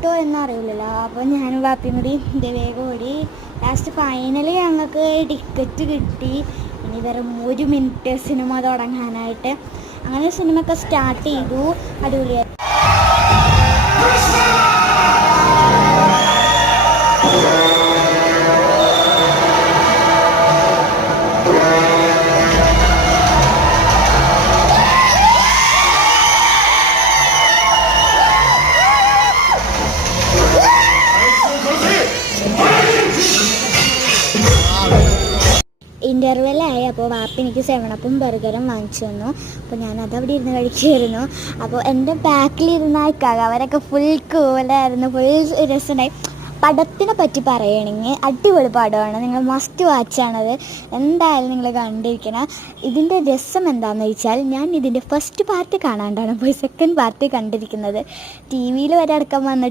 കിട്ടുമോ എന്നറിയില്ലല്ലോ. അപ്പോൾ ഞാനും വാപ്പിയും കൂടി വേഗം ഓടി. ലാസ്റ്റ് ഫൈനലി ഞങ്ങൾക്ക് ടിക്കറ്റ് കിട്ടി. ഇനി വെറും 1 മിനിറ്റ് സിനിമ തുടങ്ങാനായിട്ട്. അങ്ങനെ സിനിമയൊക്കെ സ്റ്റാർട്ട് ചെയ്തു. അടിപൊളിയായി. ഇൻ്റർവെല്ലായി. അപ്പോൾ വാപ്പ എനിക്ക് 7-Upഉം ബർഗറും വാങ്ങിച്ചു തന്നു. അപ്പോൾ ഞാനത് അവിടെ ഇരുന്ന് കഴിക്കുമായിരുന്നു. അപ്പോൾ എൻ്റെ ബാക്കിലിരുന്ന ആൾക്കാർ അവരൊക്കെ ഫുൾ കൂലായിരുന്നു, ഫുൾ രസമുണ്ടായി. പടത്തിനെ പറ്റി പറയുകയാണെങ്കിൽ അടിപൊളി പടമാണ്. നിങ്ങൾ മസ്റ്റ് വാച്ചാണത്. എന്തായാലും നിങ്ങൾ കണ്ടിരിക്കണം. ഇതിൻ്റെ രസം എന്താണെന്ന് വെച്ചാൽ ഞാൻ ഇതിൻ്റെ ഫസ്റ്റ് പാർട്ട് കാണാണ്ടാണ് പോയി സെക്കൻഡ് പാർട്ട് കണ്ടിരിക്കുന്നത്. ടി വിയിൽ വരെ അടക്കം വന്നിട്ട്